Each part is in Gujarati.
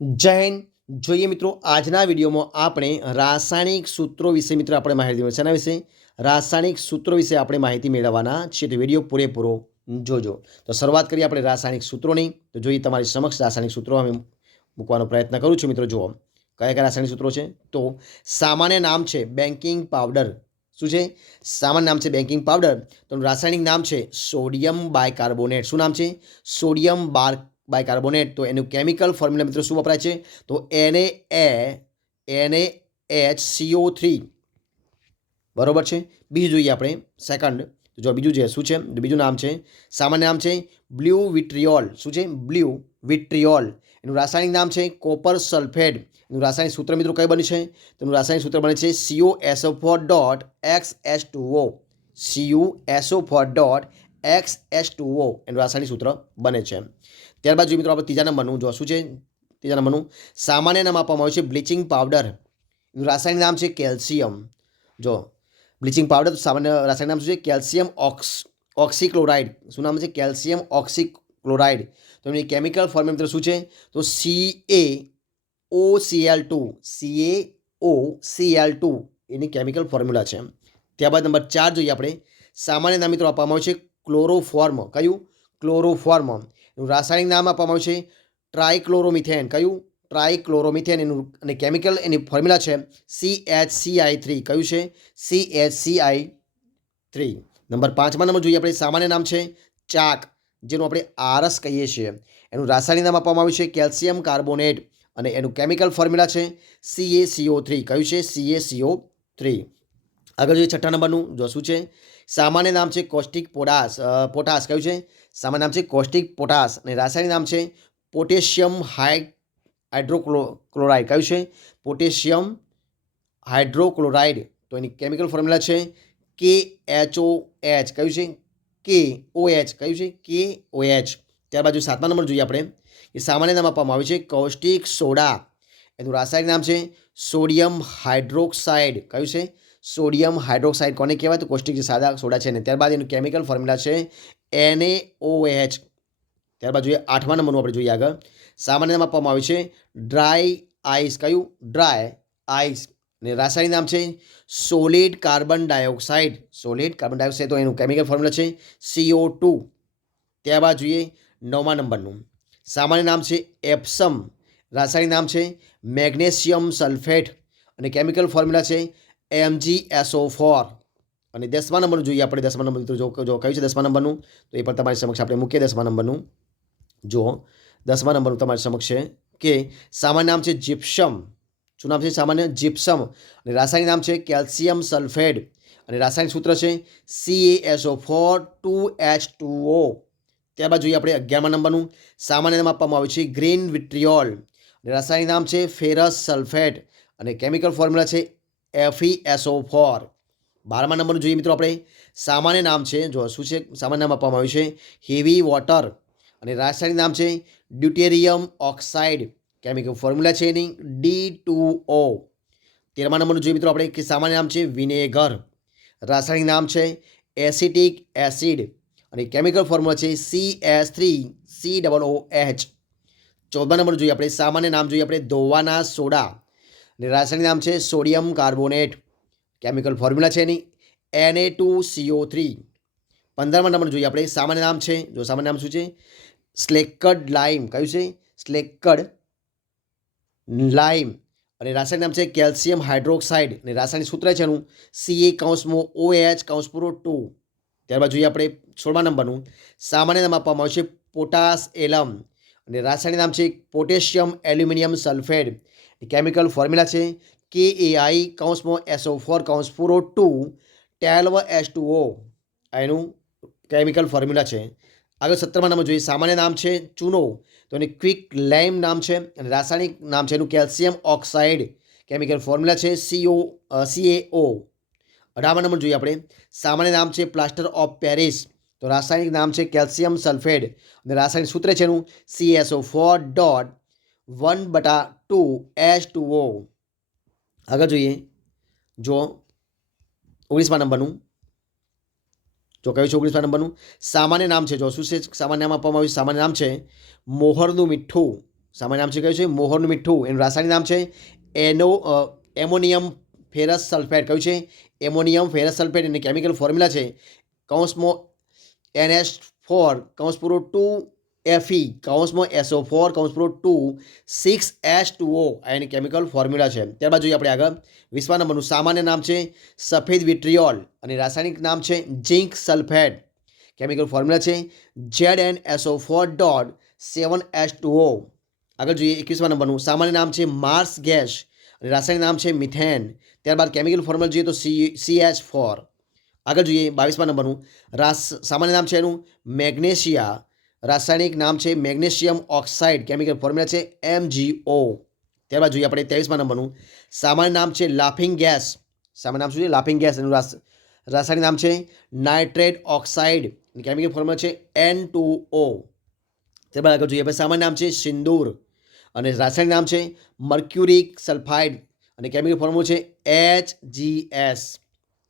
જય હિન્દ। જોઈએ મિત્રો, આજના વિડીયોમાં આપણે રાસાયણિક સૂત્રો વિશે મિત્રો આપણે માહિતી મેળવીશું। એના વિશે રાસાયણિક સૂત્રો વિશે આપણે માહિતી મેળવવાના છીએ, તો વિડીયો પૂરેપૂરો જોજો। તો શરૂઆત કરીએ આપણે રાસાયણિક સૂત્રોની। તો જોઈએ તમારી સમક્ષ રાસાયણિક સૂત્રો અમે મૂકવાનો પ્રયત્ન કરું છું મિત્રો। જુઓ કયા કયા રાસાયણિક સૂત્રો છે। તો સામાન્ય નામ છે બેકિંગ પાવડર। શું છે? સામાન્ય નામ છે બેકિંગ પાવડર। તો રાસાયણિક નામ છે સોડિયમ બાયકાર્બોનેટ। શું નામ છે? Sodium bicarbonate. તો એનું કેમિકલ ફોર્મ્યુલા મિત્રો શું વપરાય છે? તો NaHCO3 બરોબર છે। બીજું જોઈએ આપણે સેકન્ડ। જો બીજું છે શું છે? બીજું નામ છે, સામાન્ય નામ છે બ્લુ વિટ્રિયોલ। શું છે? બ્લુ વિટ્રિયોલ। એનું રાસાયણિક નામ છે કોપર સલ્ફેટ। એનું રાસાયણિક સૂત્ર મિત્રો કઈ બને છે? તો એનું રાસાયણિક સૂત્ર બને છે CuSO4.XH2O। CuSO4.XH2O એનું રાસાયણિક સૂત્ર બને છે। ત્યારબાદ જોઈએ મિત્રો આપણે ત્રીજા નંબરનું, જો શું છે ત્રીજા નંબરનું? સામાન્ય નામ આપવામાં આવ્યું છે બ્લીચિંગ પાવડર। એનું રાસાયણિક નામ છે કેલ્શિયમ। જો બ્લીચિંગ પાવડર, તો સામાન્ય રાસાયણિક નામ શું છે? Calcium oxychloride. શું નામ છે? Calcium oxychloride. તો એની કેમિકલ ફોર્મ્યુલા મિત્રો શું છે? તો CaOCl2। CaOCl2 એની કેમિકલ ફોર્મ્યુલા છે। ત્યારબાદ નંબર 4 જોઈએ આપણે। સામાન્ય નામ મિત્રો આપવામાં આવ્યું છે ક્લોરોફોર્મ। કયું? ક્લોરોફોર્મ। એનું રાસાયણિક નામ આપવામાં આવ્યું છે ટ્રાયક્લોરોમિથેન। કયું? ટ્રાયક્લોરોમિથેન। એનું અને કેમિકલ એની ફોર્મ્યુલા છે CHCI3। કયું છે? CHCI3। નંબર 5માં નંબર જોઈએ આપણે। સામાન્ય નામ છે ચાક, જેનું આપણે આરસ કહીએ છીએ। એનું રાસાયણિક નામ આપવામાં આવ્યું છે કેલ્શિયમ કાર્બોનેટ અને એનું કેમિકલ ફોર્મ્યુલા છે CaCO3। કયું છે? CaCO3। આગળ જોઈએ છઠ્ઠા નંબરનું, જો શું છે? સામાન્ય નામ છે કોસ્ટિક પોટાશ। કયું છે? સામાન્ય નામ છે કોસ્ટિક પોટાશ અને રાસાયણિક નામ છે પોટેશિયમ હાઇડ્રોક્લોરાઇડ। કયું છે? Potassium hydrochloride. તો એની કેમિકલ ફોર્મ્યુલા છે KHOH। કયું છે? KOH। કયું છે? KOH। ત્યારબાદ 7મા નંબર જોઈએ આપણે કે સામાન્ય નામ આપવામાં આવ્યું છે કોસ્ટિક સોડા। એનું રાસાયણિક નામ છે સોડિયમ હાઇડ્રોક્સાઇડ। કયું છે? સોડિયમ હાઇડ્રોક્સાઇડ કોને કહેવાય? તો કોસ્ટિક જે સાદા સોડા છે ને। ત્યારબાદ એનું કેમિકલ ફોર્મ્યુલા છે NaOH। ત્યારબાદ જોઈએ 8મા નંબરનું આપણે જોઈએ આગળ। સામાન્ય નામ આપવામાં આવ્યું છે ડ્રાય આઈસ। કયું? Dry ice. અને રાસાયણિક નામ છે solid carbon dioxide. Solid carbon dioxide. તો એનું કેમિકલ ફોર્મ્યુલા છે CO2। ત્યારબાદ જોઈએ 9મા નંબરનું। સામાન્ય નામ છે એપ્સમ। રાસાયણિક નામ છે મેગ્નેશિયમ સલ્ફેટ અને કેમિકલ ફોર્મ્યુલા છે MgSO4। અને 10મા નંબરનું જોઈએ આપણે। 10મા નંબર મિત્રો જો કયું છે 10મા નંબરનું? તો એ પણ તમારી સમક્ષ આપણે મૂકીએ 10મા નંબરનું। જુઓ 10મા નંબરનું તમારી સમક્ષ છે કે સામાન્ય નામ છે જીપ્સમ। શું નામ છે? સામાન્ય જીપ્સમ। અને રાસાયણિક નામ છે કેલ્શિયમ સલ્ફેટ અને રાસાયણિક સૂત્ર છે CaSO4 2H2O। ત્યારબાદ જોઈએ આપણે 11મા નંબરનું। સામાન્ય નામ આપવામાં આવ્યું છે ગ્રીન વિટ્રિયોલ અને રાસાયણિક નામ છે ફેરસ સલ્ફેટ અને કેમિકલ ફોર્મ્યુલા છે FeSO4। 12મા નંબરનું જોઈએ મિત્રો આપણે। સામાન્ય નામ છે, જો શું છે? સામાન્ય નામ આપવામાં આવ્યું છે હેવી વોટર અને રાસાયણિક નામ છે ડ્યુટેરિયમ ઓક્સાઇડ। કેમિકલ ફોર્મ્યુલા છે એની D2O। 13મા નંબરનું જોઈએ મિત્રો આપણે કે સામાન્ય નામ છે વિનેગર। રાસાયણિક નામ છે એસિટિક એસિડ અને કેમિકલ ફોર્મ્યુલા છે CS3COOH। 14મા નંબર જોઈએ આપણે। સામાન્ય નામ જોઈએ આપણે ધોવાના સોડા અને રાસાયણિક નામ છે સોડિયમ કાર્બોનેટ। કેમિકલ ફોર્મ્યુલા છે એની Na2CO3। 15મા નંબર જોઈએ આપણે। સામાન્ય નામ છે, જો સામાન્ય નામ શું છે? સ્લેકડ લાઇમ। કયું છે? સ્લેકડ લાઇમ અને રાસાયણિક નામ છે કેલ્શિયમ હાઇડ્રોક્સાઇડ અને રાસાયણિક સૂત્ર છે એનું CaOH2। ત્યારબાદ જોઈએ આપણે 16મા નંબરનું। સામાન્ય નામ આપવામાં આવ્યું છે પોટાશ એલમ અને રાસાયણિક નામ છે potassium aluminium sulphate. Chemical formula છે KAI(SO4) 2 એનું કેમિકલ ફોર્મ્યુલા છે। આગળ 17મા નંબર જોઈએ। સામાન્ય નામ છે ચૂનો, તો એની ક્વિક લાઇમ નામ છે અને રાસાયણિક નામ છે એનું કેલ્શિયમ ઓક્સાઇડ। કેમિકલ ફોર્મ્યુલા છે CaO। 18મા નંબર જોઈએ આપણે। સામાન્ય નામ છે પ્લાસ્ટર ઓફ પેરિસ, તો રાસાયણિક નામ છે કેલ્શિયમ સલ્ફેટ અને રાસાયણિક સૂત્ર છે એનું CaSO4.1/2H2O। આગળ જોઈએ, જો 19મા નંબરનું, જો કયું છે 19મા નંબરનું? સામાન્ય નામ છે, જો શું છે? સામાન્ય નામ આપવામાં આવ્યું? સામાન્ય નામ છે મોહરનું મીઠું સામાન્ય નામ છે કયું છે મોહરનું મીઠું. એનું રાસાયણિક નામ છે એમોનિયમ ફેરસ સલ્ફેટ. કયું છે એમોનિયમ ફેરસ સલ્ફેટ. એની કેમિકલ ફોર્મ્યુલા છે કૌંસમાં NH4 કૌંસ પૂરો 2Fe કૌંસમાં SO4 કૌંસ પૂરો 2 6H2O આ એની કેમિકલ ફોર્મ્યુલા છે. ત્યારબાદ જોઈએ આપણે આગળ 20મા નંબરનું સામાન્ય નામ છે સફેદ વિટ્રિયોલ અને રાસાયણિક નામ છે ઝિંક સલ્ફેટ. કેમિકલ ફોર્મ્યુલા છે ZnSO4.7H2O. આગળ જોઈએ 21મા નંબરનું સામાન્ય નામ છે માર્સ ગેસ અને રાસાયણિક નામ છે મિથેન. ત્યારબાદ કેમિકલ ફોર્મ્યુલા જોઈએ તો CH4. આગળ જોઈએ 22મા નંબરનું સામાન્ય નામ છે એનું મેગ્નેશિયા. રાસાયણિક નામ છે મેગ્નેશિયમ ઓક્સાઇડ. કેમિકલ ફોર્મ્યુલા છે MgO. ત્યારબાદ જોઈએ આપણે 23મા નંબરનું સામાન્ય નામ છે લાફિંગ ગેસ. સામાન્ય નામ શું છે લાફિંગ ગેસ. એનું રાસાયણિક નામ છે નાઇટ્રેટ ઓક્સાઇડ. કેમિકલ ફોર્મ્યુલા છે N2O. ત્યારબાદ આગળ જોઈએ આપણે સામાન્ય નામ છે સિંદૂર અને રાસાયણિક નામ છે મર્ક્યુરિક સલ્ફાઇડ અને કેમિકલ ફોર્મ્યુલા છે HGS.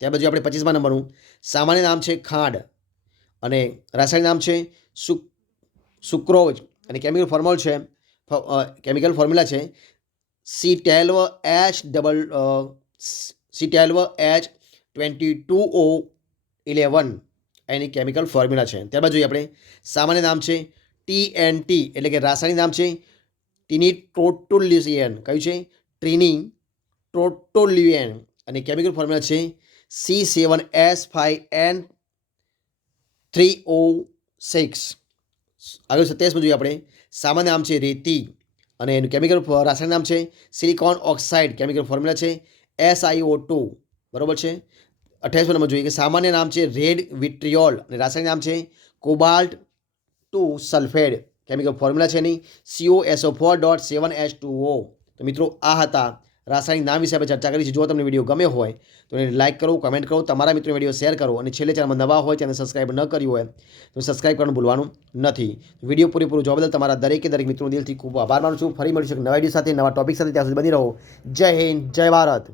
ત્યારબાદ જોઈએ આપણે 25મા નંબરનું સામાન્ય નામ છે ખાંડ અને રાસાયણિક નામ છે સુક્રોઝ અને કેમિકલ ફોર્મ્યુલા છે C12H22O11 એની કેમિકલ ફોર્મ્યુલા છે. ત્યારબાદ જોઈએ આપણે સામાન્ય નામ છે TNT એટલે કે રાસાયણિક નામ છે ટિનિટ્રોટોલ્યુએન. કયું છે ટ્રિનિટ્રોટોલ્યુએન અને કેમિકલ ફોર્મ્યુલા છે C7S5N3O6. આગળ 27માં જોઈએ આપણે સામાન્ય નામ છે રેતી અને એનું કેમિકલ રાસાયણિક નામ છે સિલિકોન ઓક્સાઇડ. કેમિકલ ફોર્મ્યુલા છે SiO2. બરાબર છે. 28મા નંબર જોઈએ કે સામાન્ય નામ છે રેડ વિટ્રિયોલ અને રાસાયણિક નામ છે કોબાલ્ટ 2 સલ્ફેટ. કેમિકલ ફોર્મ્યુલા છે એની COSO4.7H2O. તો મિત્રો આ હતા રાસાયણિક નામ વિશે આપણે ચર્ચા કરી છે. જો તમને વિડીયો ગમ્યો હોય તો એને લાઇક કરો, કમેન્ટ કરો, તમારા મિત્રોને વિડીયો શેર કરો અને છેલ્લે ચેનલમાં નવા હોય ચેનલ સબસ્ક્રાઇબ ન કર્યું હોય તો સબસ્ક્રાઇબ કરવાનું ભૂલવાનું નથી. વિડીયો પૂરેપૂરું જોવા બદલ તમારા દરેક મિત્રો દિલથી ખૂબ આભાર માનું છું. ફરી મળીશું નવા વિડીયો સાથે, નવા ટોપિક સાથે. ત્યાં સુધી બની રહો. જય હિન્દ, જય ભારત.